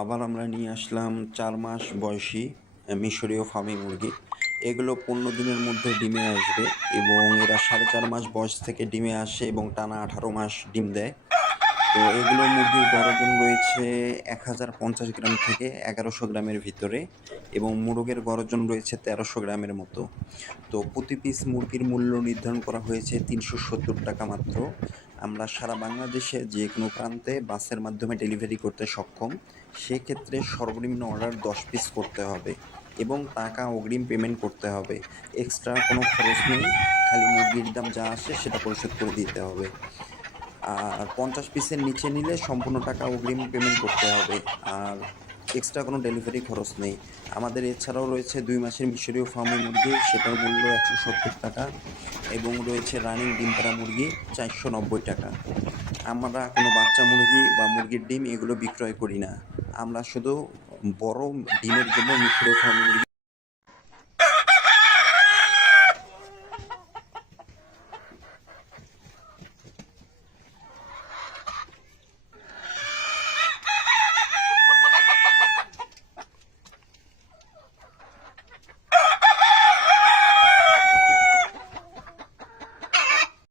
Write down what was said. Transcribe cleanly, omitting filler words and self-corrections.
আবার আমরা নিয়ে আসলাম ৪ মাস বয়সী মিশরীয় ফার্মি মুরগি। এগুলো ১৫ দিনের মধ্যে ডিমে আসবে এবং এরা ৪.৫ মাস বয়স থেকে ডিমে আসে এবং টানা ১৮ মাস ডিম দেয়। তো এগুলো মুরগির গড় ওজন রয়েছে ১,০৫০ গ্রাম থেকে ১১০০ গ্রামের ভিতরে এবং মোরগের গড় ওজন রয়েছে ১৩০০ গ্রামের মতো। তো প্রতি পিস মুরগির মূল্য নির্ধারণ করা হয়েছে ৩৭০ টাকা মাত্র। আমরা সারা বাংলাদেশে যে কোনো প্রান্তে বাসের মাধ্যমে ডেলিভারি করতে সক্ষম। সেক্ষেত্রে সর্বনিম্ন অর্ডার ১০ পিস করতে হবে এবং টাকা অগ্রিম পেমেন্ট করতে হবে। এক্সট্রা কোনো খরচ নেই, খালি মুরগির দাম যা আসে সেটা পরিশোধ করে দিতে হবে। আর ৫০ পিসের নিচে নিলে সম্পূর্ণ টাকা অগ্রিম পেমেন্ট করতে হবে। আর এক্সট্রা কোনো ডেলিভারি খরচ নেই। আমাদের এছাড়াও রয়েছে ২ মাসের মিশরীয় ফার্মি মুরগি, সেটার মূল্য ১৭০ টাকা এবং রয়েছে রানিং ডিম পাড়া মুরগি ৪৯০ টাকা। আমরা কোনো বাচ্চা মুরগি বা মুরগির ডিম এগুলো বিক্রয় করি না। আমরা শুধু বড় ডিমের জন্য মিশরীয় ফার্মি মুরগি